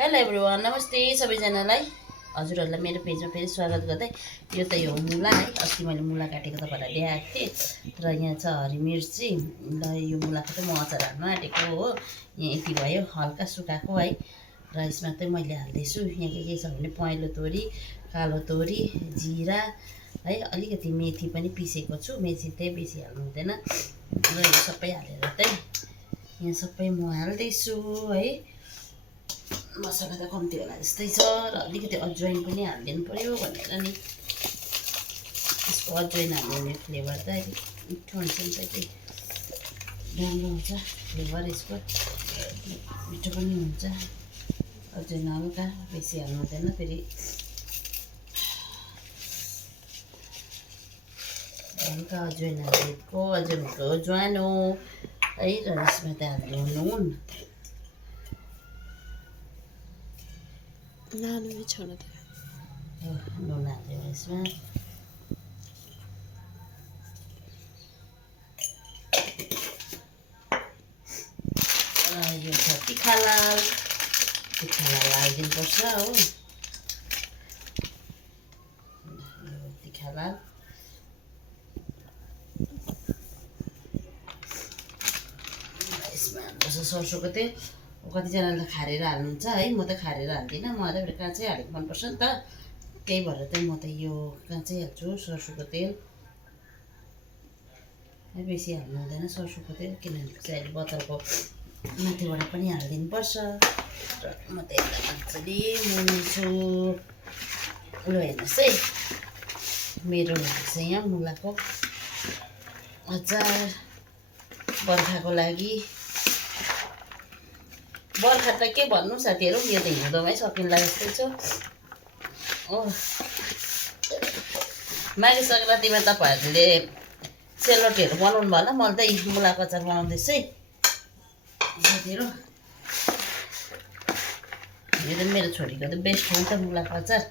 Hello everyone, नमस्ते सबैजनालाई। हजुरहरूलाई मेरो पेजमा फेरि स्वागत गर्दै। यो त यो मुला है, अस्ति मैले मुला काटेको तपाईँहरूलाई देखाएको थिएँ। र यहाँ छ हरी मिर्ची। र यो मुलाको चाहिँ म अचार हाल्नु आँटेको हो। यहाँ यति भयो, हल्का सुकाएको है। र यसमा चाहिँ मैले हाल्दैछु यहाँ के छ भने पहेँलो तोरी, कालो तोरी, जिरा है, अलिकति मेथी पनि पिसेको छु। मेथी चाहिँ बेसी हाल्नु हुँदैन। र यो सबै हालेर चाहिँ यहाँ सबै म हाल्दैछु है। मसला त कम्ती होला जस्तै छ, र अलिकति अजवाइन पनि हालिदिनु पऱ्यो भनेर नि। यसको अजवाइन हाल्यो भने फ्लेभर त मिठो हुन्छ नि त, कि राम्रो हुन्छ फ्लेभर यसको, मिठो पनि हुन्छ। अजवाइन हल्का बेसी हाल्नु हुँदैन फेरि, हल्का अजवाइन हालेको, अजवाइनको ज्वान हो है। र यसमा त हाल्यो नुन, नुन हाल्यो यसमा। यो छ तिखालाल, तिखालाल हालिदिनुपर्छ हो। यो तिखालाल यसमा हाल्नुपर्छ सर्सोको तेल। कतिजनाले त खारेर हाल्नुहुन्छ है, म त खारेर हाल्दिनँ। मलाई त काँचै हालेको मनपर्छ नि त, त्यही भएर चाहिँ म त यो काँचै हाल्छु सर्सोको तेल है। बेसी हाल्नु हुँदैन सर्सोको तेल, किनभने चाहिँ अहिले बोतलको माथिबाट पनि हालिदिनुपर्छ। र म त एकदम मजाले मुल्छु। ल हेर्नुहोस् है, मेरो हुँदैछ यहाँ मुलाको अचार बर्खाको लागि। बर्खा त के भन्नु साथीहरू, यो त हिउँदोमै सकिन्ला जस्तै छ हो। माघे सङ्क्रान्तिमा तपाईँहरूले सेलरोटीहरू बनाउनु भयो होला। मैले त मुलाको अचार बनाउँदैछु है साथीहरू। यो त मेरो छोरीको त बेस्ट हो नि त मुलाको अचार,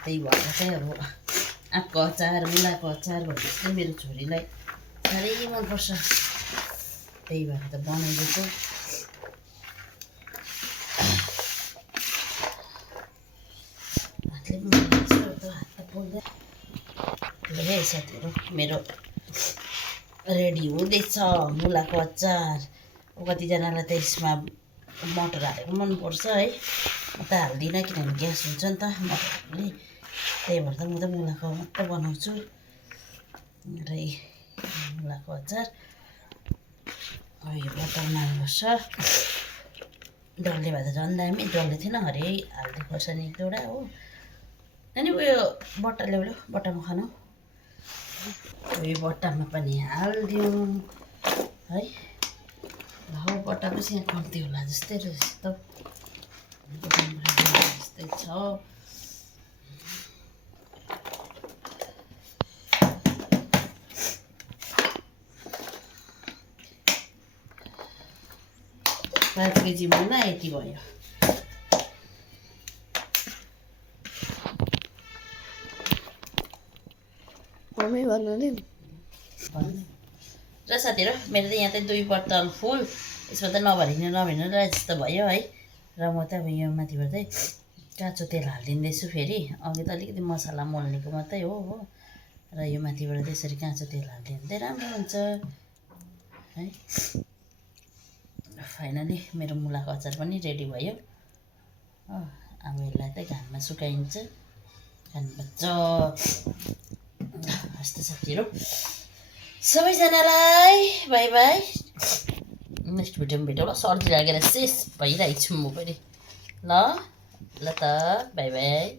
त्यही भएर चाहिँ अब आँपको अचार, मुलाको अचार भनेपछि चाहिँ मेरो छोरीलाई साह्रै मनपर्छ, त्यही भएर त बनाइदिएको। है साथीहरू, मेरो रेडी हुँदैछ मुलाको अचार। कतिजनालाई त यसमा मटर हालेको मनपर्छ है, म त हाल्दिनँ किनभने ग्यास हुन्छ नि त मटरले, त्यही भएर त म त मुलाको मात्रै बनाउँछु। र मुलाको अचार अब यो बोतलमा हाल्नुपर्छ। डल्ले भए त झन् दामी, डल्ले थिएन, हरियै हालिदिएको खोर्सानी एक दुईवटा हो। अनि उयो बट्टा ल्याउनु, बट्टामा खानु, यो बट्टामा पनि हालिदिउँ है। हो बट्टा पनि यहाँ कम्ती होला जस्तै रहेछ त, जस्तै छ। पाँच केजी मुला यति भयो। र साथीहरू, मेरो त यहाँ चाहिँ 2 बोतल फुल, यसमा त नभरिनु जस्तो भयो है। र म त अब यो माथिबाट चाहिँ काँचो तेल हालिदिँदैछु फेरि। अघि त अलिकति मसला मोल्नेको मात्रै हो। र यो माथिबाट त्यसरी काँचो तेल हालिदियो भने चाहिँ राम्रो हुन्छ है। फाइनली मेरो मुलाको अचार पनि रेडी भयो हो। अब यसलाई चाहिँ घाममा सुकाइन्छ, खानुपर्छ। हस्त साथीहरू, सबैजनालाई बाई बाई। नेक्स्ट भिडियोमा भेटौँ ल। सर्दी लागेर शेष भइरहेको छु म पनि। ल त बाई बाई।